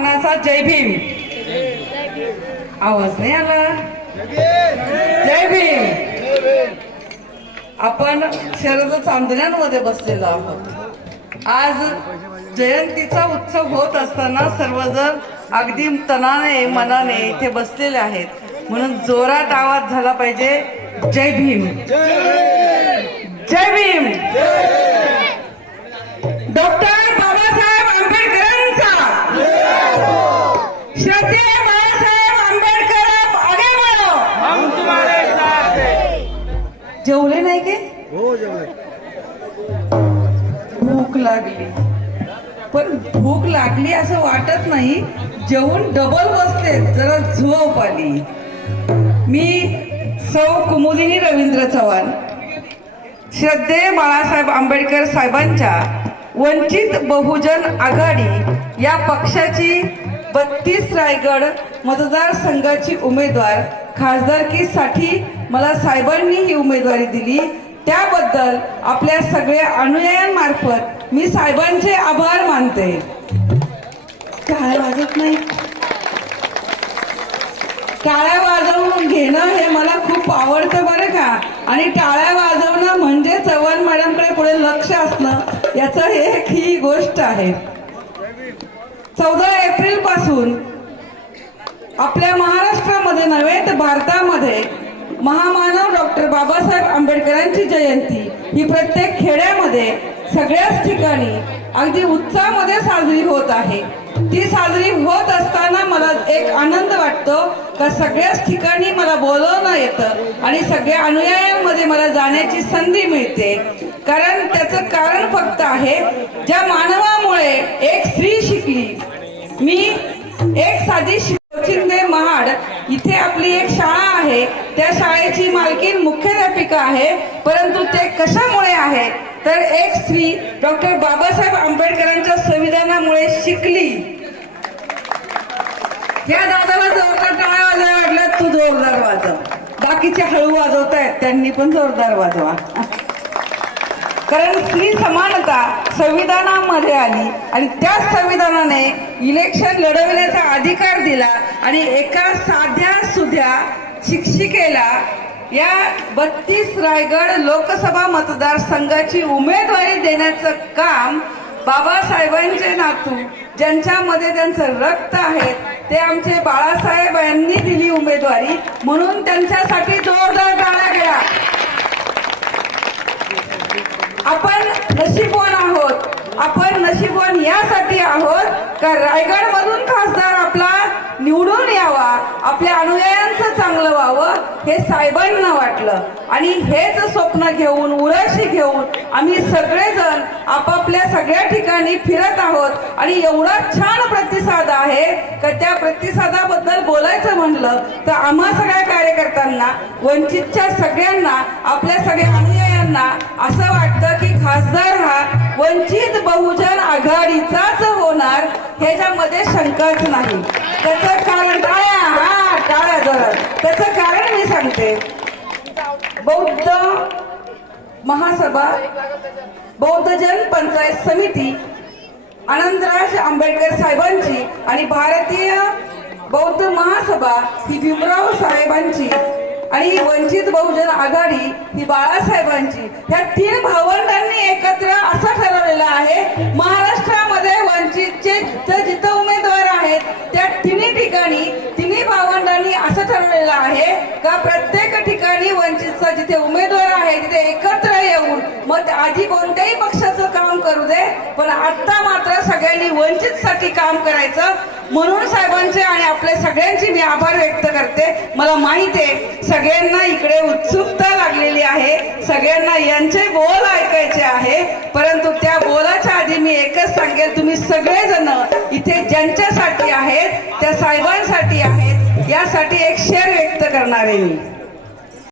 मानाचा जय भीम. आवाज नाही आला? जय भीम. आपण शरद चांदण्यांमध्ये बसलेलो आहोत. आज जयंतीचा उत्सव होत असताना सर्वजण अगदी तनाने मनाने इथे बसलेले आहेत. म्हणून जोरात आवाज झाला पाहिजे जय भीम. जय भीम. डॉक्टर जेवले नाही के हो जेवढे भूक लागली. पण भूक लागली असं वाटत नाही. जेवण डबल बसले. जरा झोप आली. मी सौ कुमुदिनी रवींद्र चव्हाण श्रद्धेय बाळासाहेब आंबेडकर साहेबांच्या वंचित बहुजन आघाडी या पक्षाची बत्तीस रायगड मतदारसंघाची उमेदवार खासदारकीसाठी मला साहेबांनी ही उमेदवारी दिली. त्याबद्दल आपल्या सगळ्या अनुयायांमार्फत मी साहेबांचे आभार मानते. टाळ्या वाजत नाही. टाळ्या वाजवून घेणं हे मला खूप आवडतं बरं का. आणि टाळ्या वाजवणं म्हणजे चव्हाण मॅडमकडे पुढे लक्ष असणं याचं हे एक ही गोष्ट आहे. चौदा एप्रिलपासून आपल्या महाराष्ट्रामध्ये नव्हे तर भारतामध्ये महामानव डॉक्टर बाबासाहेब आंबेडकरांची जयंती ही प्रत्येक खेड्यामध्ये सगळ्याच ठिकाणी अगदी उत्साहामध्ये साजरी होत आहे. ती साजरी होत असताना मला एक आनंद वाटतो का सगळ्याच ठिकाणी मला बोलवणं येतं आणि सगळ्या अनुयायांमध्ये मला जाण्याची संधी मिळते. कारण त्याचं कारण फक्त आहे ज्या मानवामुळे एक स्त्री शिकली मी एक साधी शिंदे महाड इथे आपली एक शाळा आहे त्या शाळेची मालकीन मुख्याध्यापिका आहे. परंतु ते कशामुळे आहे? तर एक स्त्री डॉक्टर बाबासाहेब आंबेडकरांच्या संविधानामुळे शिकली. या दादाला जोरदार टाळ्या वाजवायला वाटलं तू जोरदार वाजव. बाकीचे हळू वाजवतायत त्यांनी पण जोरदार वाजवा. कारण स्त्री समानता संविधानामध्ये आली आणि त्याच संविधानाने इलेक्शन लढवण्याचा अधिकार दिला आणि एका साध्या सुध्या शिक्षिकेला या बत्तीस रायगड लोकसभा मतदारसंघाची उमेदवारी देण्याचं काम बाबासाहेबांचे नातू ज्यांच्यामध्ये त्यांचं रक्त आहे ते आमचे बाळासाहेब यांनी दिली उमेदवारी. म्हणून त्यांच्यासाठी जोरदार टाळ्या गेला. आपण नशीबवान आहोत. आपण नशीबवान यासाठी आहोत. का रायगड मधून खासदार आपला निवडून यावा आपल्या अनुयायांचं चांगलं व्हावं हे साहेबांना वाटलं. आणि हेच स्वप्न घेऊन उराशी घेऊन आम्ही सगळेजण आपापल्या सगळ्या ठिकाणी फिरत आहोत. आणि एवढा छान प्रतिसाद आहे का त्या प्रतिसादाबद्दल बोलायचं म्हणलं तर आम्हा सगळ्या कार्यकर्त्यांना वंचितच्या सगळ्यांना आपल्या सगळ्या अनुयायांना असं वाटतं की खासदार हा वंचित बहुजन आघाडीचाच होणार ह्याच्यामध्ये शंकाच नाही. त्याचं कारण टाळ्या हा टाळ्या जरा. त्याचं कारण मी सांगते. बौद्ध महासभा बौद्धजन पंचायत समिती अनंतराज आंबेडकर साहेबांची आणि भारतीय बौद्ध महासभा ही भीमराव साहेबांची आणि वंचित बहुजन आघाडी ही बाळासाहेबांची. ह्या तीन भावंडांनी एकत्र असं ठरवलेलं आहे महाराष्ट्रामध्ये वंचितचे जिथं जिथं उमेदवार आहेत त्या तिन्ही ठिकाणी तिन्ही भावंडांनी असं ठरवलेलं आहे का प्रत्येक ठिकाणी वंचितचा जिथे उमेदवार आहे तिथे एकत्र येऊन मग आधी कोणत्याही पक्ष पण आता मात्र सगळ्यांनी वंचितसाठी काम करायचं. म्हणून साहेबांचे आणि आपल्या सगळ्यांची मी आभार व्यक्त करते. मला माहीत आहे सगळ्यांना इकडे उत्सुकता लागलेली आहे. सगळ्यांना यांचे बोल ऐकायचे आहे. परंतु त्या बोलाच्या आधी मी एकच सांगेल तुम्ही सगळेजण इथे ज्यांच्यासाठी आहेत त्या साहेबांसाठी आहेत. यासाठी एक शेर व्यक्त करणार आहे मी.